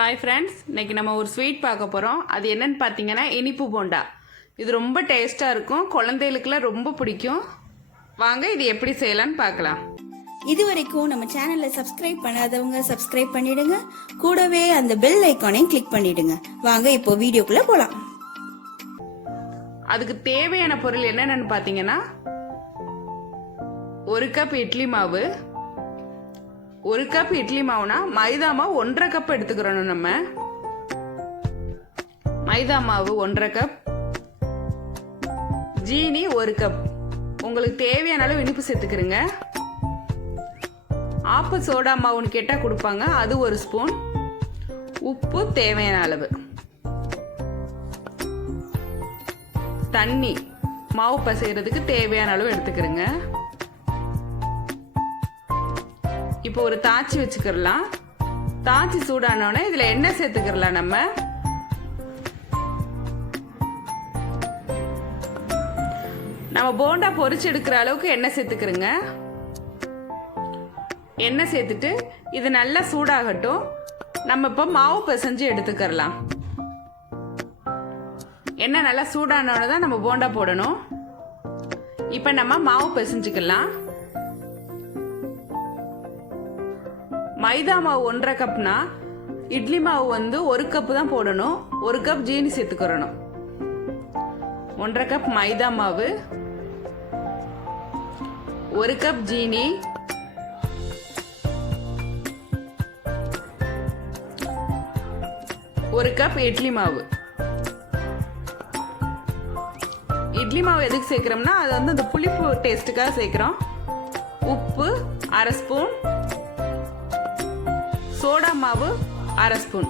Hi friends, இன்றைக்கி நம்ம ஒரு ஸ்வீட் பார்க்க போகிறோம். அது என்னென்னு பார்த்தீங்கன்னா இனிப்பு போண்டா. இது ரொம்ப டேஸ்ட்டாக இருக்கும், குழந்தைகளுக்குலாம் ரொம்ப பிடிக்கும். வாங்க இது எப்படி செய்யலான்னு பார்க்கலாம். இது வரைக்கும் நம்ம சேனலை சப்ஸ்கிரைப் பண்ணாதவங்க சப்ஸ்கிரைப் பண்ணிடுங்க, கூடவே அந்த பெல் ஐக்கானையும் கிளிக் பண்ணிடுங்க. வாங்க இப்போ வீடியோக்குள்ள போலாம். அதுக்கு தேவையான பொருள் என்னென்னு பார்த்தீங்கன்னா 1 கப் இட்லி மாவு. 1 கப் இட்லி மாவுனா மைதா மாவு 1.5 கப் எடுத்துக்கிறோம். நம்ம மைதா மாவு 1.5 கப், ஜீனி 1 கப், உங்களுக்கு தேவையான அளவு இனிப்பு சேர்த்துக்கிறங்க. ஆப்பு சோடா மாவுன்னு கேட்டால் கொடுப்பாங்க, அது 1 ஸ்பூன். உப்பு தேவையான அளவு. தண்ணி மாவு பசைகிறதுக்கு தேவையான அளவு எடுத்துக்கிறங்க. இப்போ ஒரு தாச்சி வச்சுக்கிறலாம். தாச்சி சூடானோடனே இதில் எண்ணெய் சேர்த்துக்கிறலாம். நம்ம போண்டா பொரிச்சு எடுக்கிற அளவுக்கு எண்ணெய் சேர்த்துக்கிறங்க. எண்ணெய் சேர்த்துட்டு இது நல்லா சூடாகட்டும். நம்ம இப்போ மாவு பிசைஞ்சு எடுத்துக்கிறலாம். எண்ணெய் நல்லா சூடானோட தான் நம்ம போண்டா போடணும். இப்போ நம்ம மாவு பிசைஞ்சுக்கலாம். மைதா மாவு 1.5 கப்னா இட்லி மாவு 1 கப் தான் போடணும். 1 கப் ஜீனி சேர்த்துக்கிறணும். 1.5 கப் மைதா மாவு, 1 கப் ஜீனி, 1 கப் இட்லி மாவு. இட்லி மாவு எதுக்கு சேர்க்கிறோம்னா அது அந்த புளிப்பு டேஸ்ட்டுக்காக சேர்க்கிறோம். உப்பு 1/2 ஸ்பூன், சோடா மாவு 1/2 ஸ்பூன்.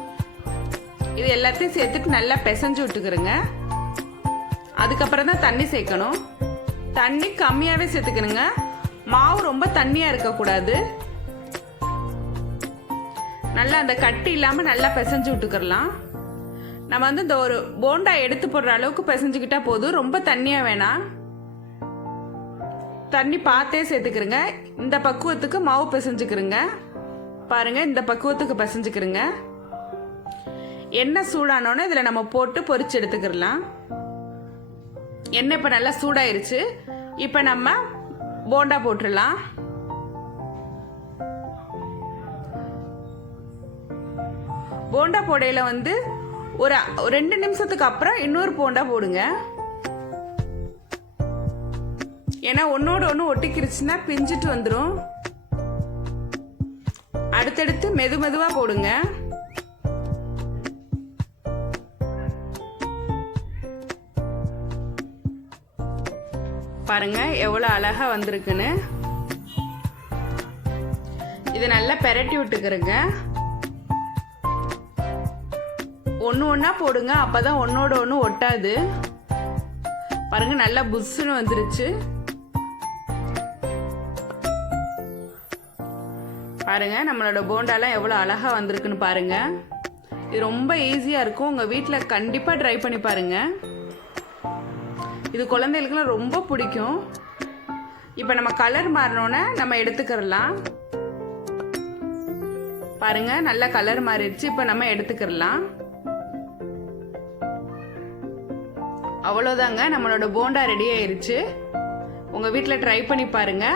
இது எல்லாத்தையும் சேர்த்துட்டு நல்லா பிசைஞ்சு விட்டுக்கிறங்க. அதுக்கப்புறம் தான் தண்ணி சேர்க்கணும். தண்ணி கம்மியாகவே சேர்த்துக்கணுங்க. மாவு ரொம்ப தண்ணியாக இருக்கக்கூடாது. நல்லா அந்த கட்டி இல்லாமல் நல்லா பிசைஞ்சு விட்டுக்கிறலாம். நம்ம இந்த ஒரு போண்டா எடுத்து போடுற அளவுக்கு பிசைஞ்சுக்கிட்டா போதும், ரொம்ப தண்ணியாக வேணாம். தண்ணி பார்த்தே சேர்த்துக்கிறங்க. இந்த பக்குவத்துக்கு மாவு பிசைஞ்சுக்கிறங்க. பாருங்க, இந்த பக்குவத்துக்கு பசஞ்சுக்கிறங்க. எண்ணெய் சூடானோன்னு இதில் நம்ம போட்டு பொரிச்சு எடுத்துக்கிறலாம். எண்ணெய் இப்போ நல்லா சூடாயிருச்சு. இப்போ நம்ம போண்டா போட்டுடலாம். போண்டா போடையில் ஒரு 2 நிமிஷத்துக்கு அப்புறம் இன்னொரு போண்டா போடுங்க. ஏன்னா ஒன்னோட ஒன்று ஒட்டிக்கிருச்சுன்னா பிஞ்சிட்டு வந்துடும். அடுத்தடுத்து மெதுவா போடுங்க. பாருங்க எவ்வளவு அழகா வந்திருக்குன்னு. இதை நல்லா பெரட்டி விட்டுக்கிறங்க. ஒன்னா போடுங்க, அப்பதான் ஒன்னோட ஒன்று ஒட்டாது. பாருங்க நல்லா புஷ்ஷுன்னு வந்துருச்சு. பாருங்க நம்மளோட போண்டாலாம் எவ்வளோ அழகாக வந்திருக்குன்னு பாருங்க. இது ரொம்ப ஈஸியாக இருக்கும். உங்கள் வீட்டில் கண்டிப்பாக ட்ரை பண்ணி பாருங்க. இது குழந்தைகளுக்குலாம் ரொம்ப பிடிக்கும். இப்போ நம்ம கலர் மாறினோன்னே நம்ம எடுத்துக்கிறலாம். பாருங்க நல்லா கலர் மாறிடுச்சு. இப்போ நம்ம எடுத்துக்கிறலாம். அவ்வளோதாங்க, நம்மளோட போண்டா ரெடி ஆயிருச்சு. உங்கள் வீட்டில் ட்ரை பண்ணி பாருங்க.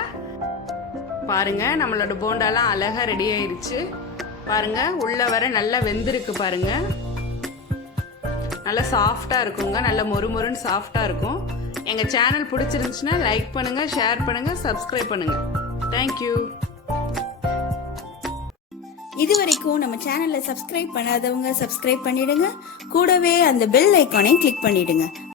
பாருங்க நம்மளோட போண்டாலாம் அழகா ரெடி ஆயிருச்சு. பாருங்க உள்ள வர நல்லா வெந்திருக்கு. பாருங்க நல்லா சாஃப்டா இருக்குங்க. நல்லா மொறுமொறுன்னு சாஃப்டா இருக்கும். எங்க சேனல் பிடிச்சிருந்துச்சுன்னா லைக் பண்ணுங்க, ஷேர் பண்ணுங்க, சப்ஸ்கிரைப் பண்ணுங்க. தேங்க்யூ. இது வரைக்கும் நம்ம சேனலை சப்ஸ்கிரைப் பண்ணாதவங்க சப்ஸ்கிரைப் பண்ணிடுங்க, கூடவே அந்த பெல் ஐக்கானையும் கிளிக் பண்ணிடுங்க.